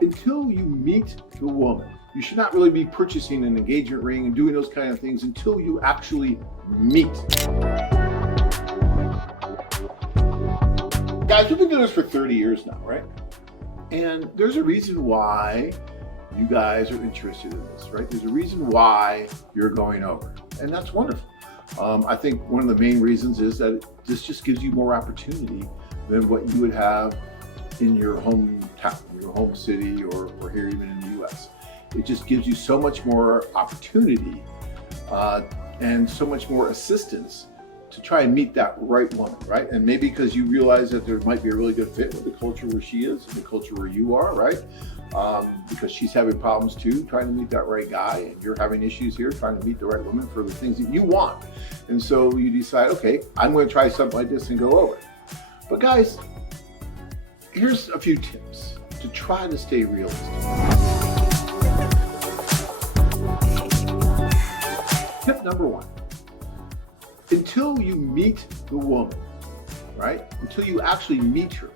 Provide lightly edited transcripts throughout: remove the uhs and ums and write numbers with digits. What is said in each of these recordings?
Until you meet the woman, you should not really be purchasing an engagement ring and doing those kind of things until you actually meet. Guys, we've been doing this for 30 years now, right? And there's a reason why you guys are interested in this, right? There's a reason why you're going over, and that's wonderful. I think one of the main reasons is that this just gives you more opportunity than what you would have in your hometown, your home city, or here even in the US. It just gives you so much more opportunity and so much more assistance to try and meet that right woman, right? And maybe because you realize that there might be a really good fit with the culture where she is and the culture where you are, right? Because she's having problems too, trying to meet that right guy, and you're having issues here, trying to meet the right woman for the things that you want. And so you decide, okay, I'm going to try something like this and go over. But guys, here's a few tips to try to stay realistic. Tip number one, until you meet the woman, right? Until you actually meet her,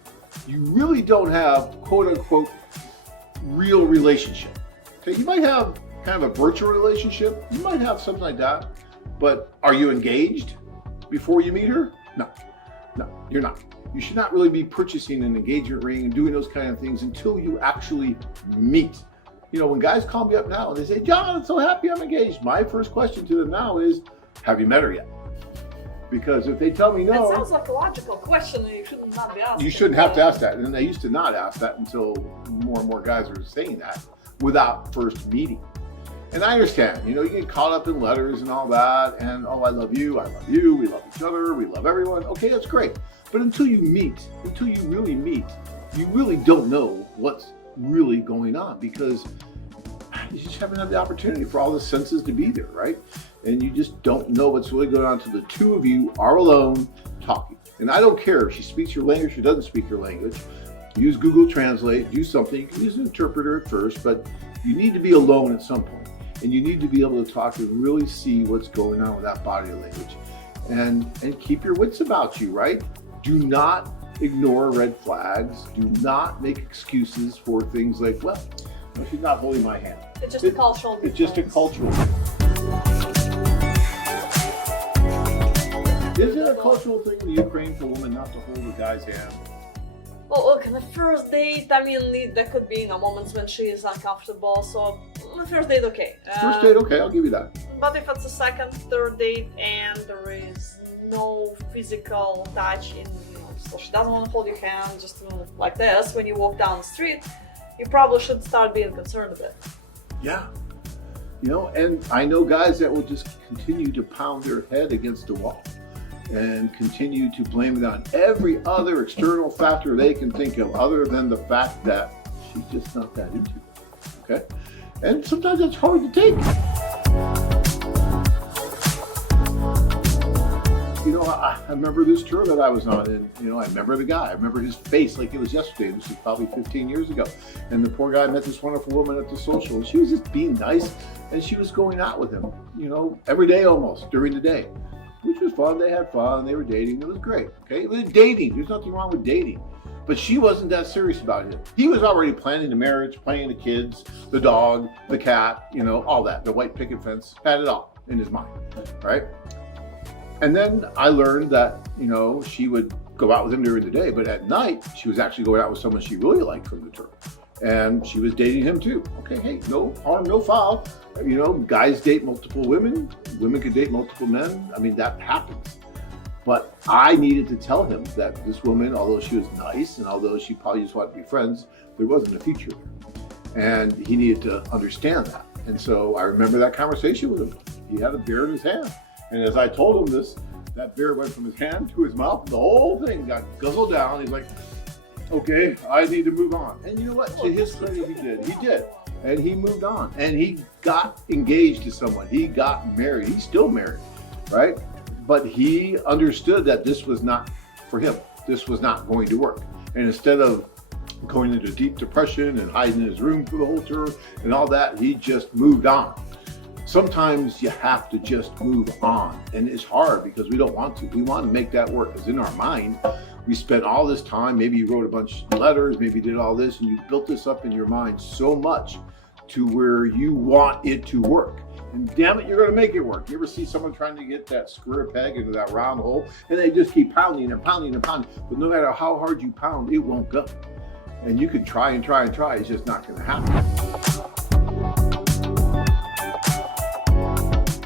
you really don't have quote unquote real relationship. Okay, you might have kind of a virtual relationship, you might have something like that, but are you engaged before you meet her? No, you're not. You should not really be purchasing an engagement ring and doing those kind of things until you actually meet. You know, when guys call me up now and they say, John, I'm so happy I'm engaged, my first question to them now is, have you met her yet? Because if they tell me no, that sounds like a logical question, and you shouldn't not be asking. You shouldn't have to ask that. And they used to not ask that until more and more guys are saying that without first meeting. And I understand, you know, you get caught up in letters and all that, and oh, I love you, we love each other, we love everyone. Okay, that's great. But until you really meet, you really don't know what's really going on, because you just haven't had the opportunity for all the senses to be there, right? And you just don't know what's really going on until the two of you are alone talking. And I don't care if she speaks your language or doesn't speak your language. Use Google Translate, do something. You can use an interpreter at first, but you need to be alone at some point. And you need to be able to talk and really see what's going on with that body language. And keep your wits about you, right? Do not ignore red flags. Do not make excuses for things like, well, no, she's not holding my hand. It's just a cultural difference. It's just a cultural thing. Is it a cultural thing in Ukraine for a woman not to hold a guy's hand? Well, look, on the first date, I mean, there could be moments when she is uncomfortable, so the first date, okay. First date, okay, I'll give you that. But if it's a second, third date, and there is no physical touch in, so she doesn't want to hold your hand, just like this, when you walk down the street, you probably should start being concerned a bit. Yeah. You know, and I know guys that will just continue to pound their head against the wall and continue to blame it on every other external factor they can think of other than the fact that she's just not that into it, okay? And sometimes that's hard to take. You know, I remember this tour that I was on, and you know, I remember the guy. I remember his face like it was yesterday. This was probably 15 years ago. And the poor guy met this wonderful woman at the social, and she was just being nice, and she was going out with him, you know, every day almost, during the day. Which was fun, they had fun, they were dating, it was great, okay? It was dating, there's nothing wrong with dating. But she wasn't that serious about it. He was already planning the marriage, planning the kids, the dog, the cat, you know, all that, the white picket fence, had it all in his mind, right? And then I learned that, you know, she would go out with him during the day, but at night, she was actually going out with someone she really liked from the tour. And she was dating him too. Okay, hey, no harm, no foul. You know, guys date multiple women, women can date multiple men. I mean, that happens. But I needed to tell him that this woman, although she was nice and although she probably just wanted to be friends, there wasn't a future there. And he needed to understand that. And so I remember that conversation with him. He had a beer in his hand. And as I told him this, that beer went from his hand to his mouth. The whole thing got guzzled down. He's like, okay, I need to move on. And you know what? To his credit, he did. He did. And he moved on. And he got engaged to someone. He got married. He's still married, right? But he understood that this was not for him. This was not going to work. And instead of going into deep depression and hiding in his room for the whole tour and all that, he just moved on. Sometimes you have to just move on. And it's hard because we don't want to. We want to make that work. Because in our mind, We spent all this time, maybe you wrote a bunch of letters, maybe you did all this, and you built this up in your mind so much to where you want it to work. And damn it, you're going to make it work. You ever see someone trying to get that square peg into that round hole, and they just keep pounding and pounding and pounding, but no matter how hard you pound, it won't go. And you can try and try and try, it's just not going to happen.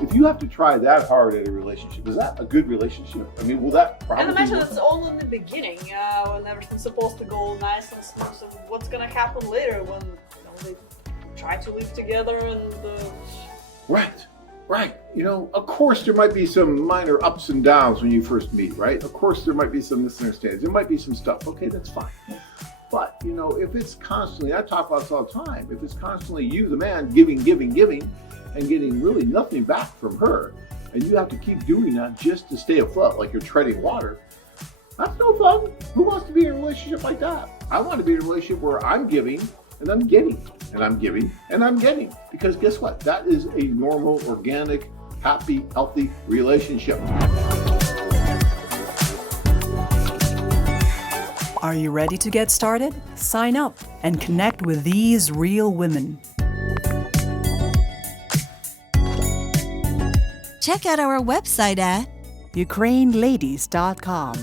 If you have to try that hard at a relationship, is that a good relationship? I mean, will that probably And imagine work? it's all in the beginning, when everything's supposed to go nice and smooth. So what's gonna happen later when they try to live together and Right. You know, of course there might be some minor ups and downs when you first meet, right? Of course there might be some misunderstandings. There might be some stuff. Okay, that's fine. But, you know, if it's constantly, I talk about this all the time, if it's constantly you, the man, giving, and getting really nothing back from her, and you have to keep doing that just to stay afloat, like you're treading water, that's no fun. Who wants to be in a relationship like that? I want to be in a relationship where I'm giving and I'm getting, and I'm giving and I'm getting. Because guess what? That is a normal, organic, happy, healthy relationship. Are you ready to get started? Sign up and connect with these real women. Check out our website at ukraineladies.com.